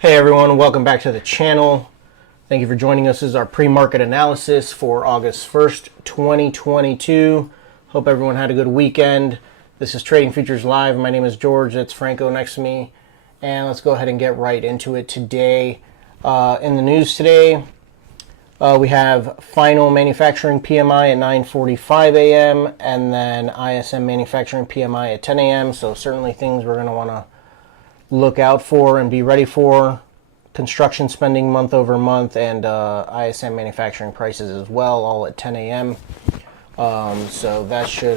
Hey everyone, welcome back to the channel. Thank you for joining us. This is our pre-market analysis for August 1st, 2022. Hope everyone had a good weekend. This is Trading Futures Live. My name is George. That's Franco next to me. And let's go ahead and get right into it today. In the news today, we have final manufacturing PMI at 9:45 a.m. and then ISM manufacturing PMI at 10 a.m. So certainly things we're going to want to look out for and be ready for. Construction spending month over month and ISM manufacturing prices as well, all at 10 a.m. So that should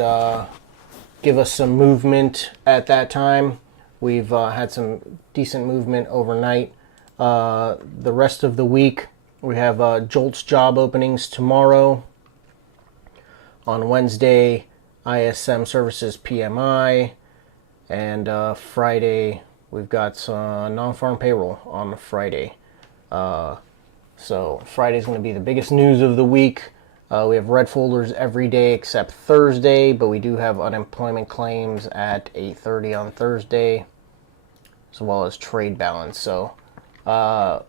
give us some movement at that time. We've had some decent movement overnight. The rest of the week, we have JOLTS job openings tomorrow. On Wednesday, ISM services PMI, and Friday, we've got some non-farm payroll on Friday. So Friday's going to be the biggest news of the week. We have red folders every day except Thursday, but we do have unemployment claims at 8:30 on Thursday, as well as trade balance. So at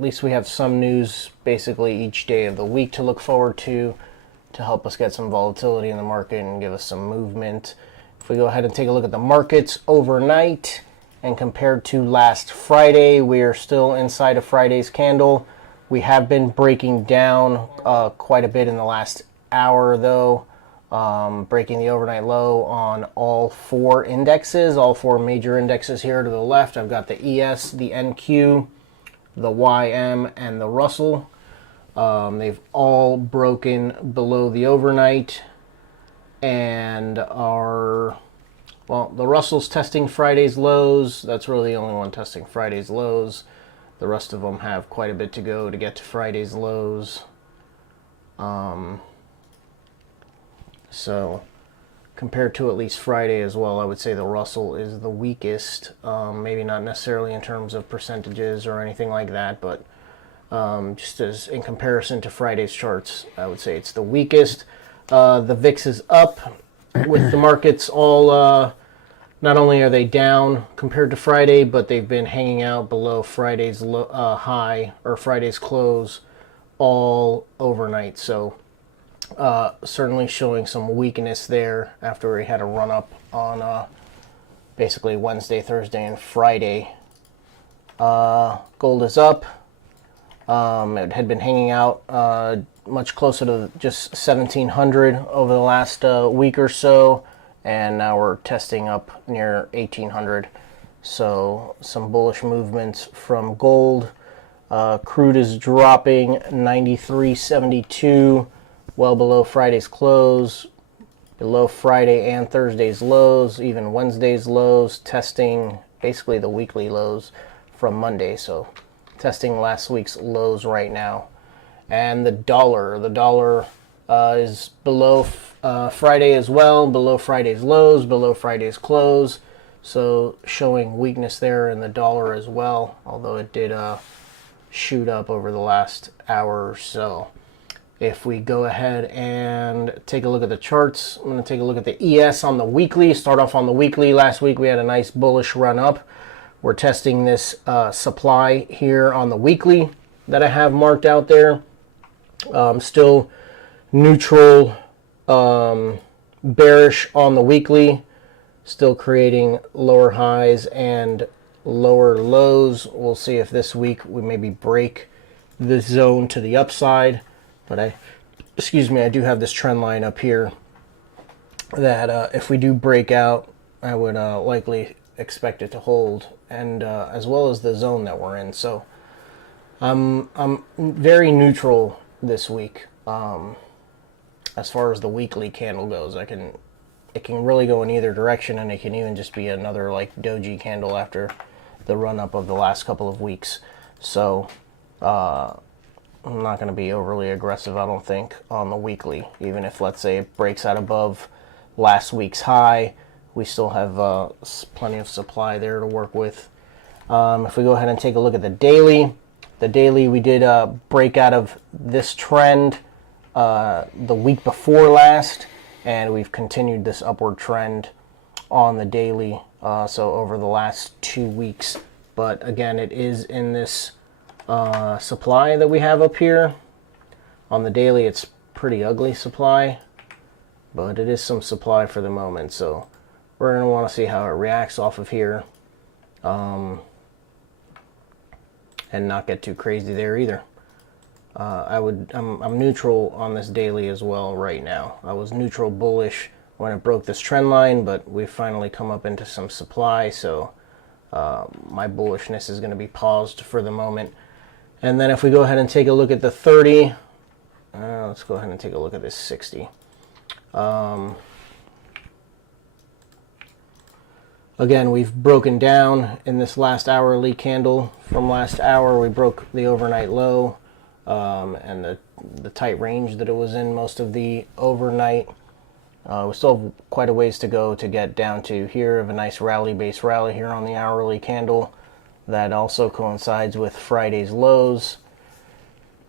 least we have some news basically each day of the week to look forward to help us get some volatility in the market and give us some movement. If we go ahead and take a look at the markets overnight, and compared to last Friday, we are still inside of Friday's candle. We have been breaking down quite a bit in the last hour, though, breaking the overnight low on all four indexes, all four major indexes here to the left. I've got the ES, the NQ, the YM, and the Russell. They've all broken below the overnight and are... Well, the Russell's testing Friday's lows. That's really the only one testing Friday's lows. The rest of them have quite a bit to go to get to Friday's lows. So, compared to at least Friday as well, I would say the Russell is the weakest. Maybe not necessarily in terms of percentages or anything like that, but just as in comparison to Friday's charts, I would say it's the weakest. The VIX is up with the markets all... Not only are they down compared to Friday, but they've been hanging out below Friday's high or Friday's close all overnight. So certainly showing some weakness there after we had a run up on basically Wednesday, Thursday, and Friday. Gold is up. It had been hanging out much closer to just 1,700 over the last week or so. And now we're testing up near 1,800. So some bullish movements from gold. Crude is dropping 93.72, well below Friday's close, below Friday and Thursday's lows, even Wednesday's lows, testing basically the weekly lows from Monday. So testing last week's lows right now. And the dollar is below Friday as well, below Friday's lows, below Friday's close. So showing weakness there in the dollar as well, although it did shoot up over the last hour or so. If we go ahead and take a look at the charts, I'm going to take a look at the ES on the weekly. Start off on the weekly. Last week we had a nice bullish run up. We're testing this supply here on the weekly that I have marked out there. Still neutral, bearish on the weekly, still creating lower highs and lower lows. We'll see if this week we maybe break this zone to the upside. But I do have this trend line up here that if we do break out, I would likely expect it to hold, and as well as the zone that we're in. So I'm very neutral this week. As far as the weekly candle goes, it can really go in either direction, and it can even just be another like doji candle after the run up of the last couple of weeks. So I'm not going to be overly aggressive, I don't think, on the weekly. Even if, let's say, it breaks out above last week's high, we still have plenty of supply there to work with. If we go ahead and take a look at the daily we did break out of this trend the week before last, and we've continued this upward trend on the daily. So over the last 2 weeks, but again, it is in this supply that we have up here. On the daily, it's pretty ugly supply, but it is some supply for the moment, so we're going to want to see how it reacts off of here, and not get too crazy there either. I'm neutral on this daily as well right now. I was neutral bullish when it broke this trend line, but we've finally come up into some supply, so my bullishness is going to be paused for the moment. And then if we go ahead and take a look at the 30, let's go ahead and take a look at this 60. Again, we've broken down in this last hourly candle. From last hour, we broke the overnight low and the tight range that it was in most of the overnight. We still have quite a ways to go to get down to here of a nice base rally here on the hourly candle. That also coincides with Friday's lows.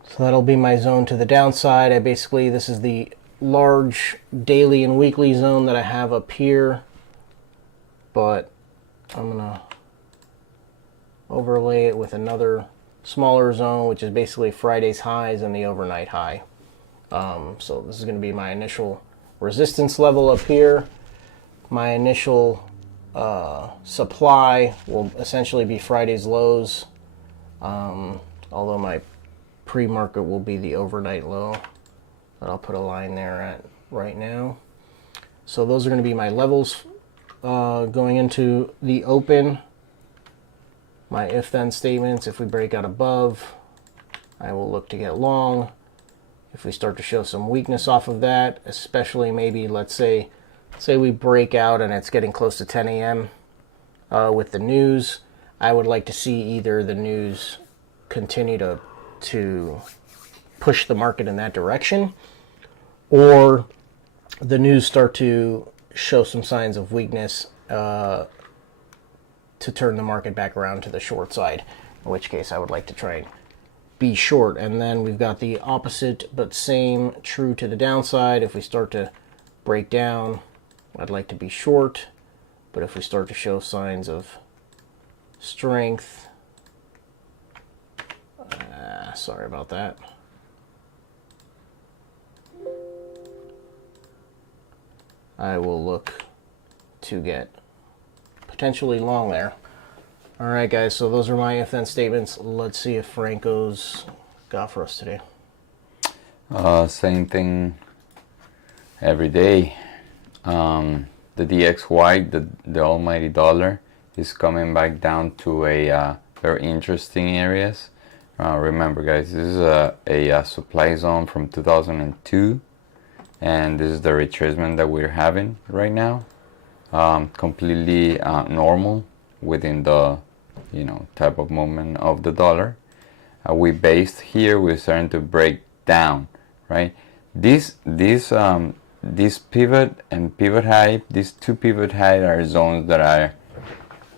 So that'll be my zone to the downside. This is the large daily and weekly zone that I have up here, but I'm gonna overlay it with another smaller zone, which is basically Friday's highs and the overnight high. So this is going to be my initial resistance level up here. My initial supply will essentially be Friday's lows, although my pre-market will be the overnight low, but I'll put a line there at right now. So those are going to be my levels going into the open. My if-then statements: if we break out above, I will look to get long. If we start to show some weakness off of that, especially maybe, let's say we break out and it's getting close to 10 a.m. With the news, I would like to see either the news continue to push the market in that direction, or the news start to show some signs of weakness to turn the market back around to the short side, in which case I would like to try and be short. And then we've got the opposite but same true to the downside. If we start to break down, I'd like to be short, but if we start to show signs of strength, sorry about that, I will look to get potentially long there. All right, guys, so those are my if-then statements. Let's see if Franco's got for us today. Same thing every day. The DXY, the almighty dollar, is coming back down to a very interesting areas. Remember, guys, this is a supply zone from 2002, and this is the retracement that we're having right now. Completely normal within the type of movement of the dollar. We based here, we're starting to break down, right? This pivot and pivot high, these two pivot high are zones that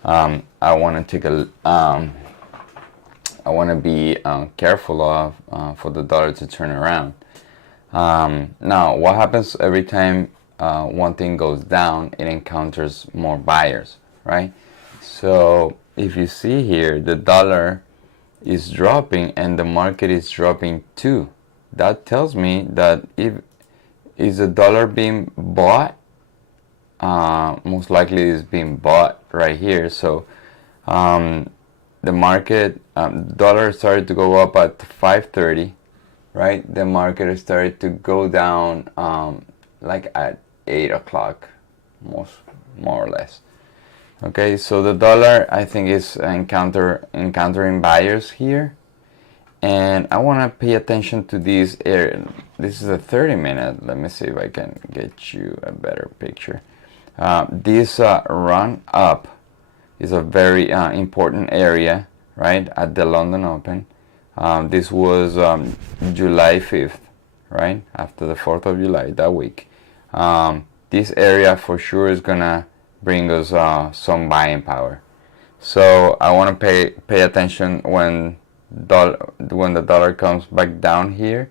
I want to take I want to be careful of for the dollar to turn around. Now, what happens every time one thing goes down? It encounters more buyers, right? So if you see here, the dollar is dropping and the market is dropping too. That tells me that is the dollar being bought? Most likely it's being bought right here. So the market, dollar started to go up at 5:30, right? The market started to go down like at 8 o'clock, more or less. Okay, so the dollar, I think, is encountering buyers here, and I want to pay attention to this area. This is a 30-minute. Let me see if I can get you a better picture. This run up is a very important area, right, at the London Open. This was July 5th, right, after the 4th of July, that week. This area for sure is gonna bring us some buying power. So I want to pay attention when the dollar comes back down here.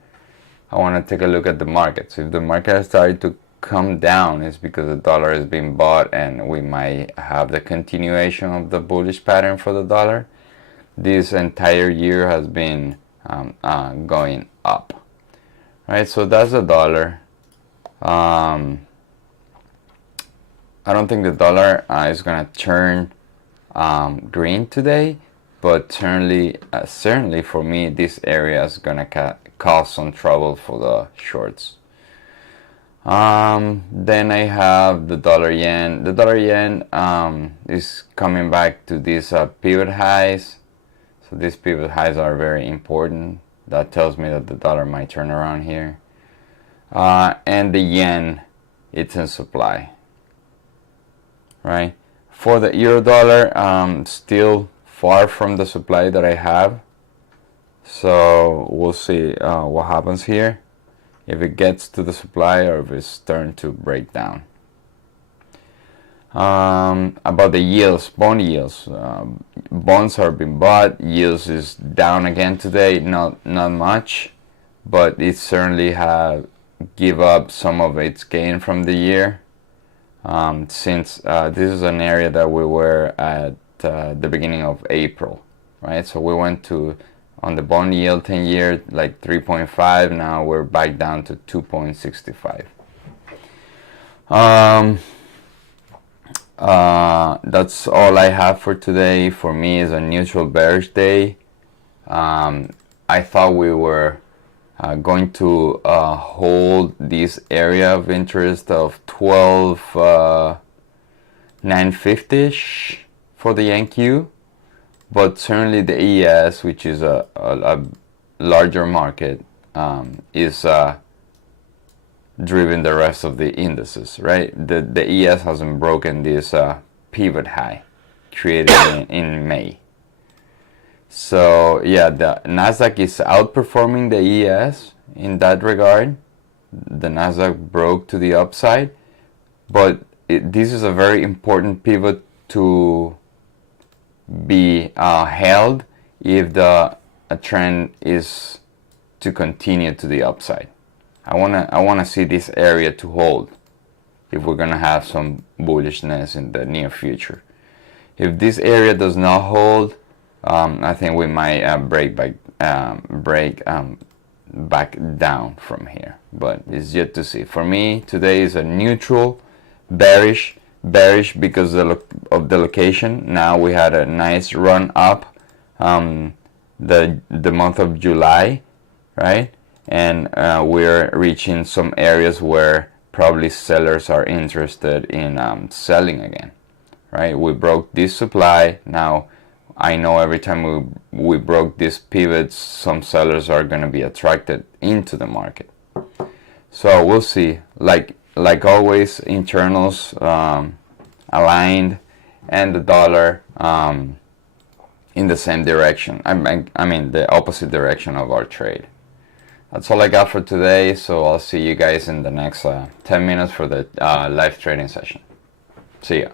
I want to take a look at the market. So if the market has started to come down is because the dollar is being bought, and we might have the continuation of the bullish pattern for the dollar. This entire year has been going up, right? So that's the dollar. I don't think the dollar is gonna turn green today, but certainly for me, this area is gonna cause some trouble for the shorts. Then I have the dollar yen. The dollar yen is coming back to these pivot highs. So these pivot highs are very important. That tells me that the dollar might turn around here. And the yen, it's in supply, right? For the euro dollar, still far from the supply that I have. So we'll see what happens here, if it gets to the supply or if it's starting to break down. About the yields, bond yields. Bonds are being bought. Yields is down again today. Not much, but it certainly have give up some of its gain from the year. Since this is an area that we were at the beginning of April, right? So we went to, on the bond yield 10-year, like 3.5. Now we're back down to 2.65. That's all I have for today. For me, is a neutral bearish day. I thought we were going to hold this area of interest of 12,950-ish for the NQ, but certainly the ES, which is a larger market, is driven the rest of the indices, right? The ES hasn't broken this pivot high created in May. So yeah, the Nasdaq is outperforming the ES in that regard. The Nasdaq broke to the upside, but this is a very important pivot to be held if the trend is to continue to the upside. I wanna see this area to hold if we're gonna have some bullishness in the near future. If this area does not hold, I think we might break back down from here, but it's yet to see. For me, today is a neutral, bearish because of the location. Now we had a nice run up, the month of July, right? And we're reaching some areas where probably sellers are interested in selling again, right? We broke this supply. Now I know every time we broke these pivots, some sellers are going to be attracted into the market. So we'll see. Like always, internals aligned, and the dollar in the same direction. I mean the opposite direction of our trade. That's all I got for today. So I'll see you guys in the next 10 minutes for the live trading session. See ya.